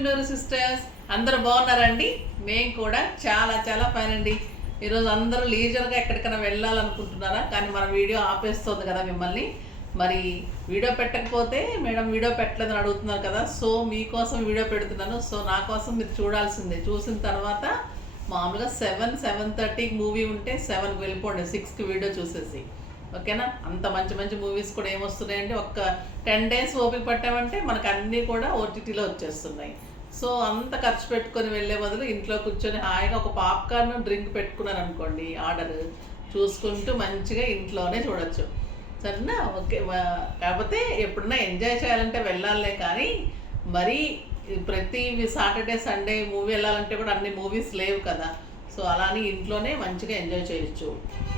Chennur sisters అందరూ బాగున్నారండి. మేము కూడా చాలా చాలా ఫైన్ అండి. ఈరోజు అందరూ లీజర్గా ఎక్కడికైనా వెళ్ళాలనుకుంటున్నారా? కానీ మన వీడియో ఆపేస్తుంది కదా మిమ్మల్ని. మరి వీడియో పెట్టకపోతే మేడం వీడియో పెట్టలేదని అడుగుతున్నారు కదా. సో మీకోసం వీడియో పెడుతున్నాను. సో నా కోసం మీరు చూడాల్సిందే. చూసిన తర్వాత మామూలుగా 7:30కి మూవీ ఉంటే 7కి వెళ్ళిపోండి, 6కి వీడియో చూసేసి. ఓకేనా? అంత మంచి మంచి మూవీస్ కూడా ఏమొస్తున్నాయండి. ఒక్క 10 days ఓపిక పట్టామంటే మనకు అన్నీ కూడా ఓటీటీలో వచ్చేస్తున్నాయి. సో అంత ఖర్చు పెట్టుకొని వెళ్ళే బదులు ఇంట్లో కూర్చొని హాయిగా ఒక పాప్కార్న్ డ్రింక్ పెట్టుకున్నారు అనుకోండి, ఆర్డర్ చూసుకుంటూ మంచిగా ఇంట్లోనే చూడొచ్చు. సరేనా? ఓకే. కాకపోతే ఎప్పుడన్నా ఎంజాయ్ చేయాలంటే వెళ్ళాలే, కానీ మరీ ప్రతి సాటర్డే సండే మూవీ వెళ్ళాలంటే కూడా అన్ని మూవీస్ లేవు కదా. సో అలానే ఇంట్లోనే మంచిగా ఎంజాయ్ చేయొచ్చు.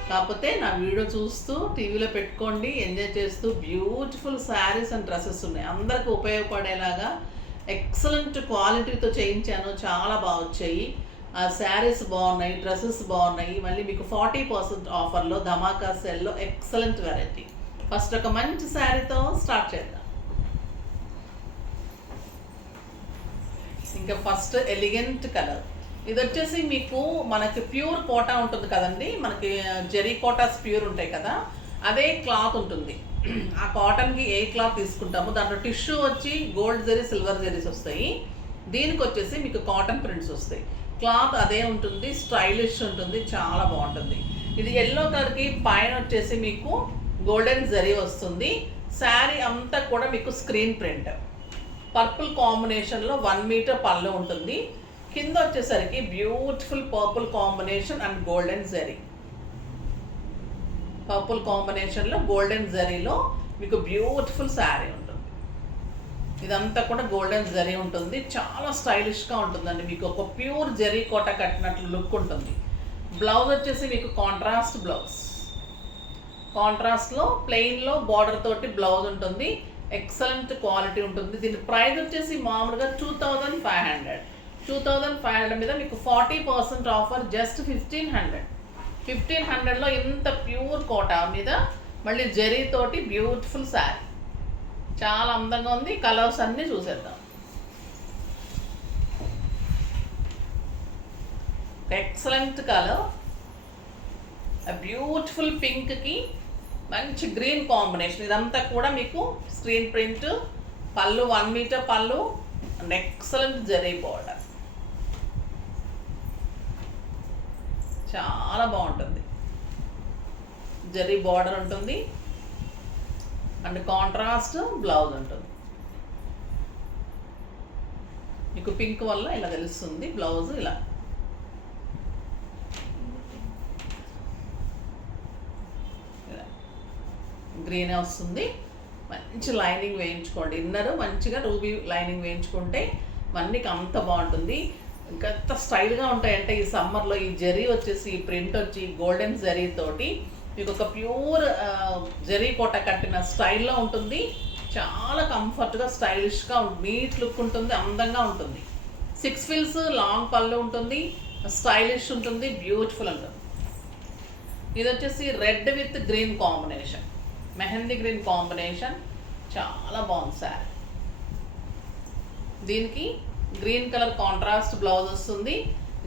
కాకపోతే నా వీడియో చూస్తూ టీవీలో పెట్టుకోండి, ఎంజాయ్ చేస్తూ. బ్యూటిఫుల్ శారీస్ అండ్ డ్రెస్సెస్ ఉన్నాయి, అందరికీ ఉపయోగపడేలాగా ఎక్సలెంట్ క్వాలిటీతో చేయించాను. చాలా బాగా వచ్చాయి. ఆ శారీస్ బాగున్నాయి, డ్రెస్సెస్ బాగున్నాయి. మళ్ళీ మీకు 40% ఆఫర్లో ధమాకా సెల్లో ఎక్సలెంట్ వెరైటీ. ఫస్ట్ ఒక మంచి శారీతో స్టార్ట్ చేద్దాం. ఇంకా ఫస్ట్ ఎలిగెంట్ కలర్. ఇది వచ్చేసి మీకు మనకి ప్యూర్ కోటా ఉంటుంది కదండి, మనకి జెరీ కోటాస్ ప్యూర్ ఉంటాయి కదా, అదే క్లాత్ ఉంటుంది. ఆ కాటన్కి ఏ క్లాత్ తీసుకుంటామో దాంట్లో టిష్యూ వచ్చి గోల్డ్ జెరీ సిల్వర్ జెరీస్ వస్తాయి. దీనికి వచ్చేసి మీకు కాటన్ ప్రింట్స్ వస్తాయి. క్లాత్ అదే ఉంటుంది, స్టైలిష్ ఉంటుంది, చాలా బాగుంటుంది. ఇది ఎల్లో కలర్కి పైన వచ్చేసి మీకు గోల్డెన్ జరీ వస్తుంది. శారీ అంతా కూడా మీకు స్క్రీన్ ప్రింట్. పర్పుల్ కాంబినేషన్లో 1 మీటర్ పళ్ళు ఉంటుంది. కింద వచ్చేసరికి beautiful purple combination and golden zari. Purple కాంబినేషన్లో గోల్డెన్ జరీలో మీకు బ్యూటిఫుల్ శారీ ఉంటుంది. ఇదంతా కూడా గోల్డెన్ జరీ ఉంటుంది. చాలా స్టైలిష్గా ఉంటుందండి. మీకు ఒక ప్యూర్ జరీ కోట కట్టినట్లు లుక్ ఉంటుంది. బ్లౌజ్ వచ్చేసి మీకు కాంట్రాస్ట్ బ్లౌజ్. కాంట్రాస్ట్లో ప్లెయిన్లో బార్డర్ తోటి బ్లౌజ్ ఉంటుంది. ఎక్సలెంట్ క్వాలిటీ ఉంటుంది. దీని ప్రైస్ వచ్చేసి మామూలుగా 2500. 2500 మీద మీకు 40% ఆఫర్, జస్ట్ 1500. 1500లో ఇంత ప్యూర్ కోటా మీద మళ్ళీ జరీ తోటి బ్యూటిఫుల్ శారీ. చాలా అందంగా ఉంది. కలర్స్ అన్నీ చూసేద్దాం. ఎక్సలెంట్ కలర్, బ్యూటిఫుల్ పింక్కి మంచి గ్రీన్ కాంబినేషన్. ఇదంతా కూడా మీకు స్క్రీన్ ప్రింట్. పళ్ళు 1 మీటర్ పళ్ళు అండ్ ఎక్సలెంట్ జరీ బార్డర్. చాలా బాగుంటుంది. జరీ బార్డర్ ఉంటుంది అండ్ కాంట్రాస్ట్ బ్లౌజ్ ఉంటుంది. మీకు పింక్ వల్ల ఇలా తెలుస్తుంది. బ్లౌజ్ ఇలా గ్రీనే వస్తుంది. మంచి లైనింగ్ వేయించుకోండి. ఇన్నర్ మంచిగా రూబీ లైనింగ్ వేయించుకుంటే మనకి అంత బాగుంటుంది. ఇంకా ఎంత స్టైల్గా ఉంటాయంటే ఈ సమ్మర్లో ఈ జరీ వచ్చేసి ఈ ప్రింట్ వచ్చి గోల్డెన్ జరీ తోటి మీకు ఒక ప్యూర్ జరీ కోట కట్టిన స్టైల్లో ఉంటుంది. చాలా కంఫర్ట్గా స్టైలిష్గా నీట్ లుక్ ఉంటుంది, అందంగా ఉంటుంది. 6 ఫిల్స్ లాంగ్ పళ్ళు ఉంటుంది, స్టైలిష్ ఉంటుంది, బ్యూటిఫుల్ ఉంటుంది. ఇది వచ్చేసి red with green combination, mehndi green combination. చాలా బాగుంది శారీ. దీనికి గ్రీన్ కలర్ కాంట్రాస్ట్ బ్లౌజ్ వస్తుంది.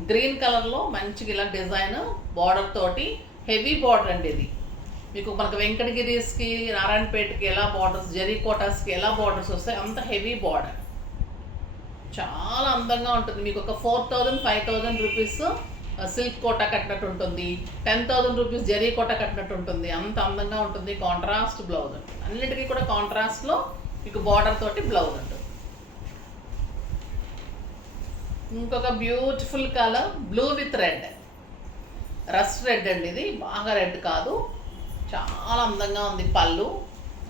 గ్రీన్ కలర్లో మంచిగా ఇలా డిజైన్ బార్డర్ తోటి హెవీ బార్డర్ అండి. ఇది మీకు మనకు వెంకటగిరీస్కి నారాయణపేటకి ఎలా బార్డర్స్, జరీ కోటాస్కి ఎలా బార్డర్స్ వస్తాయి అంత హెవీ బార్డర్. చాలా అందంగా ఉంటుంది. మీకు ఒక 4000 5000 రూపీస్ సిల్క్ కోట కట్టినట్టు ఉంటుంది, 10,000 రూపీస్ జరీ కోట కట్టినట్టు ఉంటుంది. అంత అందంగా ఉంటుంది. కాంట్రాస్ట్ బ్లౌజ్ ఉంటుంది. అన్నిటికీ కూడా కాంట్రాస్ట్లో మీకు బార్డర్ తోటి బ్లౌజ్ ఉంటుంది. ఇంకొక beautiful colour blue with red, rust red అండి. ఇది బాగా రెడ్ కాదు, చాలా అందంగా ఉంది. పళ్ళు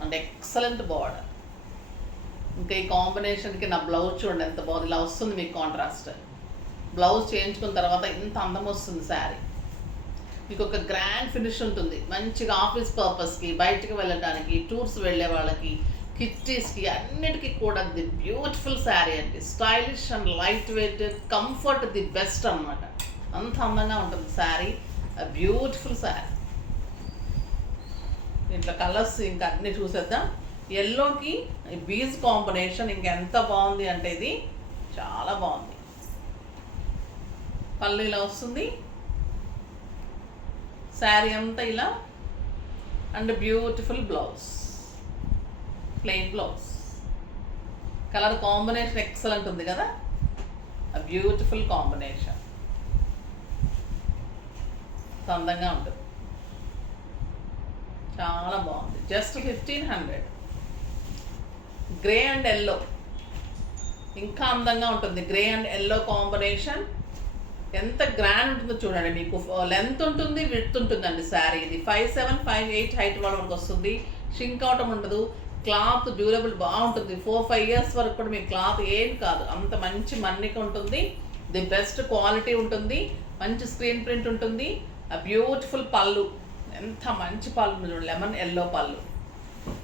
అండ్ ఎక్సలెంట్ బార్డర్. ఇంకా ఈ కాంబినేషన్కి నా బ్లౌజ్ చూడండి ఎంత బాగుంది. ఇలా వస్తుంది మీకు కాంట్రాస్ట్. బ్లౌజ్ చేయించుకున్న తర్వాత ఇంత అందం వస్తుంది శారీ. మీకు ఒక గ్రాండ్ ఫినిష్ ఉంటుంది. మంచిగా ఆఫీస్ పర్పస్కి, బయటికి వెళ్ళడానికి, టూర్స్ వెళ్ళే వాళ్ళకి, కిట్టీస్కి అన్నిటికీ కూడా ది బ్యూటిఫుల్ శారీ అండి. Stylish and light weight, comfort the best అనమాట. అంత అందంగా ఉంటుంది శారీ. బ్యూటిఫుల్ శారీ. దీంట్లో కలర్స్ ఇంకా అన్నీ చూసేద్దాం. ఎల్లోకి బీజ్ కాంబినేషన్ ఇంకా ఎంత బాగుంది అంటే ఇది చాలా బాగుంది. పళ్ళు ఇలా వస్తుంది, శారీ అంతా ఇలా, and beautiful blouse, plain blouse. Colour combination excellent ఉంది కదా, బ్యూటిఫుల్ కాంబినేషన్, అందంగా ఉంటుంది, చాలా బాగుంది. జస్ట్ 1500. గ్రే అండ్ ఎల్లో ఇంకా అందంగా ఉంటుంది. గ్రే అండ్ ఎల్లో కాంబినేషన్ ఎంత గ్రాండ్ ఉంటుందో చూడండి. మీకు లెంత్ ఉంటుంది, విడ్త్ ఉంటుందండి శారీ. ఇది 57, 58 హైట్ వాళ్ళ వరకు వస్తుంది. షింక్ అవటం ఉండదు. క్లాత్ డ్యూరబుల్ బాగుంటుంది. 4-5 ఇయర్స్ వరకు కూడా మీకు క్లాత్ ఏం కాదు, అంత మంచి మన్నిక ఉంటుంది. ది బెస్ట్ క్వాలిటీ ఉంటుంది. మంచి స్క్రీన్ ప్రింట్ ఉంటుంది. ఆ బ్యూటిఫుల్ పళ్ళు, ఎంత మంచి పళ్ళు చూడండి, లెమన్ ఎల్లో పళ్ళు,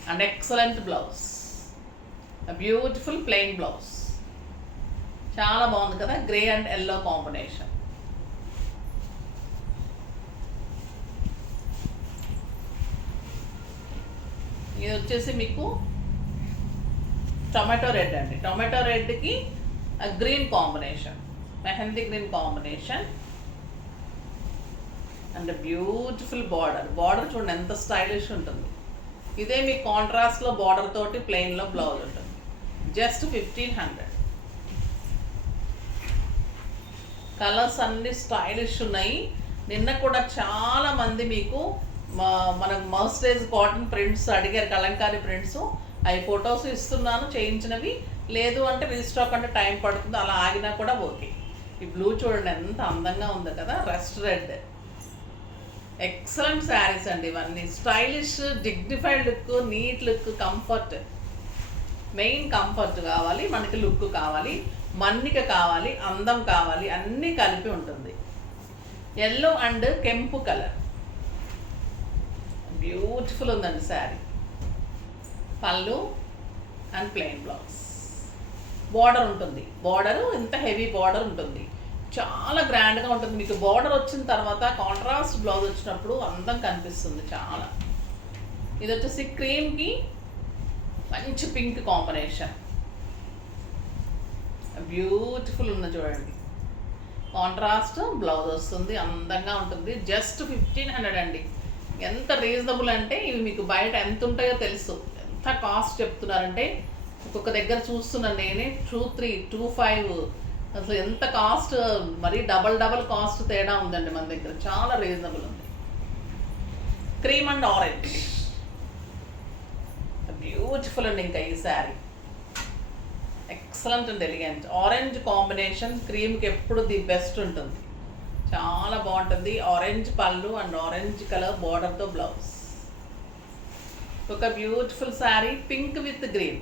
and excellent blouse, beautiful plain blouse. చాలా బాగుంది కదా, గ్రే అండ్ ఎల్లో కాంబినేషన్. ఇది వచ్చేసి మీకు టొమాటో రెడ్ అండి. టొమాటో రెడ్కి green combination, mehndi green combination, and beautiful border. Border చూడండి ఎంత స్టైలిష్ ఉంటుంది. ఇదే మీ కాంట్రాస్ట్లో బార్డర్ తోటి ప్లెయిన్లో బ్లౌజ్ ఉంటుంది. జస్ట్ 1500. కలర్స్ అన్నీ స్టైలిష్ ఉన్నాయి. నిన్న కూడా చాలామంది మీకు మనకు మర్సరైజ్ కాటన్ ప్రింట్స్ అడిగారు, కలంకారీ ప్రింట్స్. అవి ఫొటోస్ ఇస్తున్నాను చేయించినవి. లేదు అంటే రీస్టాక్ అంటే టైం పడుతుంది, అలా ఆగినా కూడా ఓకే. ఈ బ్లూ చూడండి ఎంత అందంగా ఉంది కదా, రస్ట్ రెడ్. ఎక్సలెంట్ శారీస్ అండి ఇవన్నీ. Stylish, dignified look, neat look, comfort. Main comfort కావాలి మనకి, లుక్ కావాలి, మన్నిక కావాలి, అందం కావాలి, అన్నీ కలిపి ఉంటుంది. ఎల్లో అండ్ కెంపు కలర్, బ్యూటిఫుల్ ఉందండి శారీ. పళ్ళు అండ్ ప్లెయిన్ బ్లౌజ్. బార్డర్ ఉంటుంది, బార్డరు ఇంత హెవీ బార్డర్ ఉంటుంది, చాలా గ్రాండ్గా ఉంటుంది. మీకు బార్డర్ వచ్చిన తర్వాత కాంట్రాస్ట్ బ్లౌజ్ వచ్చినప్పుడు అందం కనిపిస్తుంది చాలా. ఇది వచ్చేసి క్రీమ్కి మంచి పింక్ కాంబినేషన్, బ్యూటిఫుల్ ఉంది చూడండి. కాంట్రాస్ట్ బ్లౌజ్ వస్తుంది, అందంగా ఉంటుంది. జస్ట్ 1500 అండి. ఎంత రీజనబుల్ అంటే ఇవి మీకు బయట ఎంత ఉంటాయో తెలుసు. ఎంత కాస్ట్ చెప్తున్నారంటే ఒక్కొక్క దగ్గర చూస్తున్నాను నేనే 2-3, 2-5. అసలు ఎంత కాస్ట్, మరి డబల్ కాస్ట్ తేడా ఉందండి మన దగ్గర. చాలా రీజనబుల్ ఉంది. క్రీమ్ అండ్ ఆరెంజ్, బ్యూటిఫుల్ అండి. ఇంకా ఈ sari excellent and elegant. Orange combination క్రీమ్కి ఎప్పుడు ది బెస్ట్ ఉంటుంది, చాలా బాగుంటుంది. ఆరెంజ్ పళ్ళు అండ్ ఆరెంజ్ కలర్ బార్డర్తో బ్లౌజ్. ఒక beautiful sari, pink with green.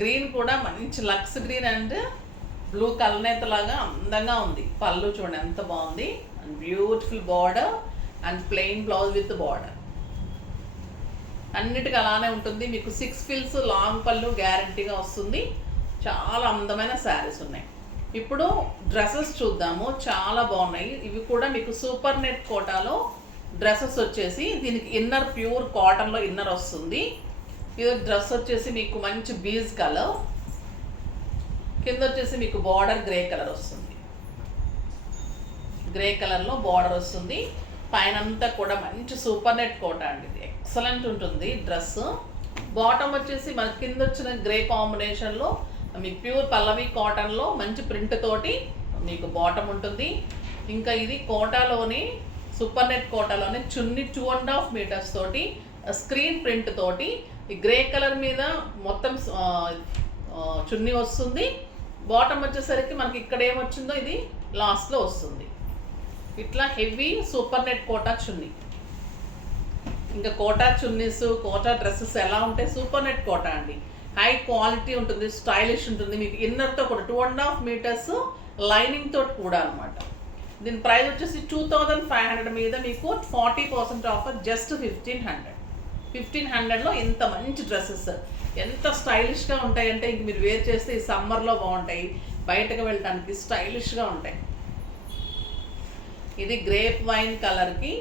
Green కూడా మంచి లక్స్ గ్రీన్ అండ్ బ్లూ కల్నేత లాగా అందంగా ఉంది. పళ్ళు చూడండి ఎంత బాగుంది, and beautiful border and plain blouse with border. అన్నిటికీ అలానే ఉంటుంది. మీకు 6 ఫిల్స్ లాంగ్ పళ్ళు గ్యారంటీగా వస్తుంది. చాలా అందమైన శారీస్ ఉన్నాయి. ఇప్పుడు డ్రెస్సెస్ చూద్దాము, చాలా బాగున్నాయి. ఇవి కూడా మీకు సూపర్ నెట్ కోటాలో డ్రెస్సెస్ వచ్చేసి, దీనికి ఇన్నర్ ప్యూర్ కాటన్లో ఇన్నర్ వస్తుంది. ఇది డ్రెస్ వచ్చేసి మీకు మంచి బీజ్ కలర్, కింద వచ్చేసి మీకు బార్డర్ గ్రే కలర్ వస్తుంది. గ్రే కలర్లో బార్డర్ వస్తుంది. పైన అంతా కూడా మంచి సూపర్ నెట్ కోట అండి. ఇది ఎక్సలెంట్ ఉంటుంది డ్రెస్. బాటమ్ వచ్చేసి మన కింద వచ్చిన గ్రే కాంబినేషన్లో మీకు ప్యూర్ పల్లవి కాటన్లో మంచి ప్రింట్ తోటి మీకు బాటమ్ ఉంటుంది. ఇంకా ఇది కోటాలోని సూపర్ నెట్ కోటాలోని చున్నీ 2.5 మీటర్స్ తోటి స్క్రీన్ ప్రింట్ తోటి ఈ గ్రే కలర్ మీద మొత్తం చున్నీ వస్తుంది. బాటమ్ వచ్చేసరికి మనకి ఇక్కడ ఏమొచ్చిందో ఇది లాస్ట్లో వస్తుంది. ఇట్లా heavy super net quota chunni. ఇంకా కోటా చున్నీస్, కోటా డ్రెస్సెస్ ఎలా ఉంటాయి, సూపర్ నెట్ కోటా అండి. హై క్వాలిటీ ఉంటుంది, స్టైలిష్ ఉంటుంది. మీకు ఇన్నర్తో కూడా 2.5 మీటర్స్ లైనింగ్ తోటి కూడా అనమాట. దీని ప్రైస్ వచ్చేసి 2500 మీద మీకు 40% ఆఫర్, జస్ట్ 1500. 1500లో ఇంత మంచి డ్రెస్సెస్ ఎంత స్టైలిష్గా ఉంటాయంటే ఇంక మీరు వేర్ చేస్తే ఈ సమ్మర్లో బాగుంటాయి, బయటకు వెళ్ళడానికి స్టైలిష్గా ఉంటాయి. ఇది గ్రేప్ వైన్ కలర్కి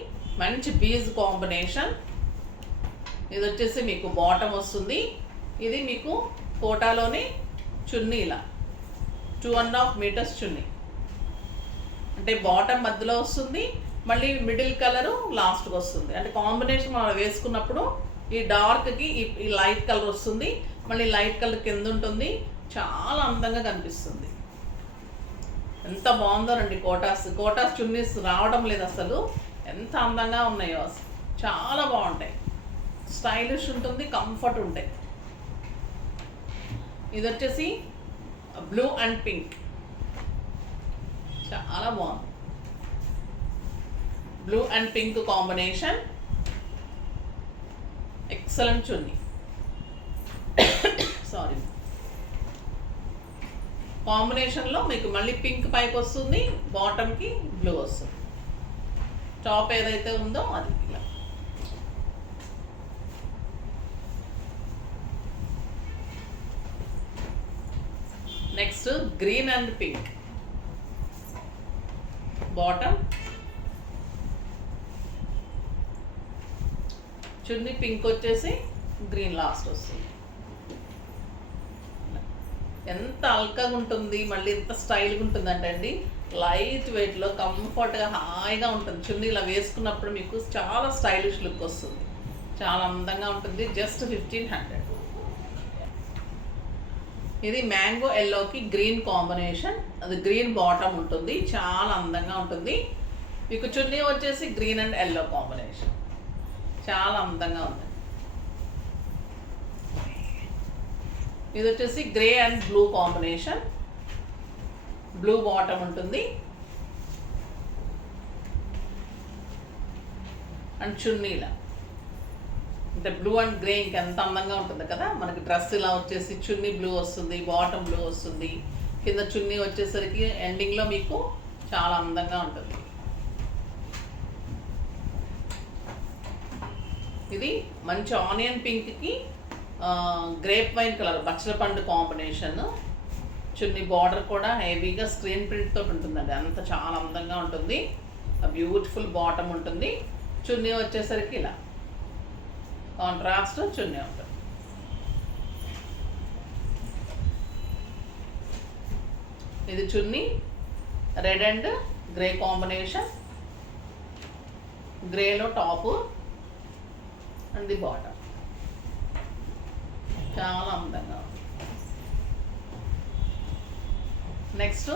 మంచి బీజ్ కాంబినేషన్. ఇది వచ్చేసి మీకు బాటమ్ వస్తుంది. ఇది మీకు కోటాలోని చున్నీ ఇలా 2.5 మీటర్స్ చున్నీ. అంటే బాటమ్ మధ్యలో వస్తుంది, మళ్ళీ మిడిల్ కలరు లాస్ట్కి వస్తుంది. అంటే కాంబినేషన్ మనం వేసుకున్నప్పుడు ఈ డార్క్కి ఈ లైట్ కలర్ వస్తుంది, మళ్ళీ లైట్ కలర్ కింద ఉంటుంది. చాలా అందంగా కనిపిస్తుంది. ఎంత బాగుందోనండి కోటాస్ చున్నీస్ రావడం లేదు అసలు. ఎంత అందంగా ఉన్నాయో అసలు, చాలా బాగుంటాయి. స్టైలిష్ ఉంటుంది, కంఫర్ట్ ఉంటాయి. ఇది వచ్చేసి బ్లూ అండ్ పింక్, చాలా బాగుంది. Blue and pink combination, excellent chunni. Sorry, కాంబినేషన్లో మీకు మళ్ళీ పింక్ పైకి వస్తుంది, బాటమ్కి బ్లూ వస్తుంది. టాప్ ఏదైతే ఉందో అది ఇలా. Next green and pink bottom, chunni pink వచ్చేసి గ్రీన్ లాస్ట్ వస్తుంది. ఎంత అల్కగా ఉంటుంది, మళ్ళీ ఎంత స్టైల్గా ఉంటుందంటే అండి, లైట్ వెయిట్లో కంఫర్ట్గా హాయిగా ఉంటుంది. చున్నీ ఇలా వేసుకున్నప్పుడు మీకు చాలా స్టైలిష్ లుక్ వస్తుంది, చాలా అందంగా ఉంటుంది. జస్ట్ 1500. ఇది మ్యాంగో ఎల్లోకి గ్రీన్ కాంబినేషన్, అది గ్రీన్ బాటమ్ ఉంటుంది, చాలా అందంగా ఉంటుంది. మీకు చున్నీ వచ్చేసి గ్రీన్ అండ్ ఎల్లో కాంబినేషన్, చాలా అందంగా ఉంది. ఇది వచ్చేసి grey and blue combination, blue bottom ఉంటుంది అండ్ చున్నీలా. అంటే బ్లూ అండ్ గ్రే ఇంకెంత అందంగా ఉంటుంది కదా. మనకి డ్రెస్ ఇలా వచ్చేసి చున్నీ బ్లూ వస్తుంది, బాటమ్ బ్లూ వస్తుంది, కింద చున్నీ వచ్చేసరికి ఎండింగ్లో మీకు చాలా అందంగా ఉంటుంది. ఇది మంచి ఆనియన్ పింక్కి గ్రేప్ వైన్ కలర్ బచ్చల పండు కాంబినేషన్. చున్నీ బార్డర్ కూడా హెవీగా స్క్రీన్ ప్రింట్ తోటి ఉంటుందండి, అంత చాలా అందంగా ఉంటుంది. బ్యూటిఫుల్ బాటమ్ ఉంటుంది, చున్నీ వచ్చేసరికి ఇలా కాంట్రాస్ట్ చున్నీ ఉంటుంది. ఇది chunni red and grey combination, గ్రేలో టాపు అండ్ ది బాటమ్, చాలా అందంగా ఉంది. నెక్స్ట్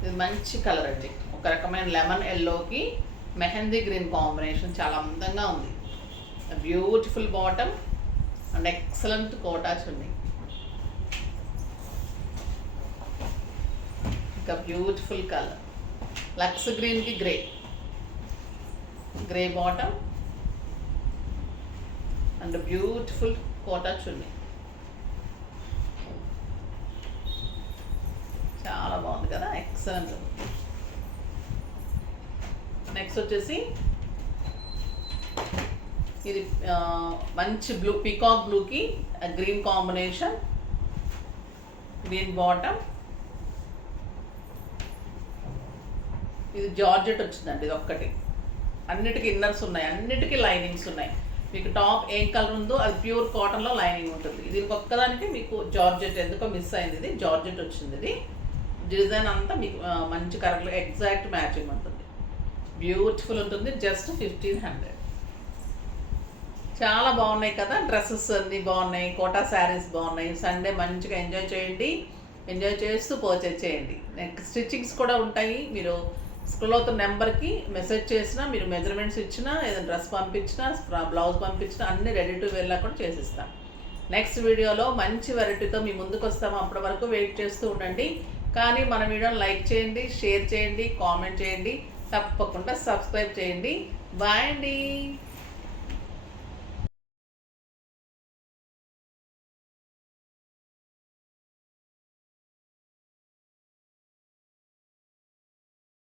ఇది మంచి కలర్ అండి, ఒక రకమైన లెమన్ ఎల్లోకి మెహందీ గ్రీన్ కాంబినేషన్, చాలా అందంగా ఉంది. Beautiful bottom and excellent Kota chunni. ఇంకా బ్యూటిఫుల్ కలర్ లక్స్ గ్రీన్కి grey bottom and beautiful Kota chunni, చాలా బాగుంది కదా, ఎక్సలెంట్. నెక్స్ట్ వచ్చేసి ఇది మంచి బ్లూ, పీకాక్ బ్లూకి గ్రీన్ కాంబినేషన్, గ్రీన్ బాటమ్. ఇది జార్జెట్ వచ్చిందండి, ఇది ఒక్కటి. అన్నిటికీ ఇన్నర్స్ ఉన్నాయి, అన్నిటికీ లైనింగ్స్ ఉన్నాయి. మీకు టాప్ ఏ కలర్ ఉందో అది ప్యూర్ కాటన్లో లైనింగ్ ఉంటుంది. ఇది ఒక్కదానికి మీకు జార్జెట్ ఎందుకో మిస్ అయింది, ఇది జార్జెట్ వచ్చింది. ఇది డిజైన్ అంతా మీకు మంచి కరెక్ట్గా ఎగ్జాక్ట్ మ్యాచింగ్ ఉంటుంది, బ్యూటిఫుల్ ఉంటుంది. జస్ట్ 1500. చాలా బాగున్నాయి కదా, డ్రెస్సెస్ అన్నీ బాగున్నాయి, కోటా శారీస్ బాగున్నాయి. సండే మంచిగా ఎంజాయ్ చేయండి, ఎంజాయ్ చేస్తూ పర్చేజ్ చేయండి. నెక్స్ట్ స్టిచ్చింగ్స్ కూడా ఉంటాయి. మీరు స్క్రోల్ అవుతున్న నెంబర్కి మెసేజ్ చేసినా, మీరు మెజర్మెంట్స్ ఇచ్చినా, ఏదైనా డ్రెస్ పంపించినా, బ్లౌజ్ పంపించినా అన్నీ రెడీ టు వేర్లా కూడా చేసిస్తాం. నెక్స్ట్ వీడియోలో మంచి వెరైటీతో మీ ముందుకు వస్తాము. అప్పటి వరకు వెయిట్ చేస్తూ ఉండండి. కానీ మన వీడియోని లైక్ చేయండి, షేర్ చేయండి, కామెంట్ చేయండి, తప్పకుండా సబ్స్క్రైబ్ చేయండి. బాయ్ అండి.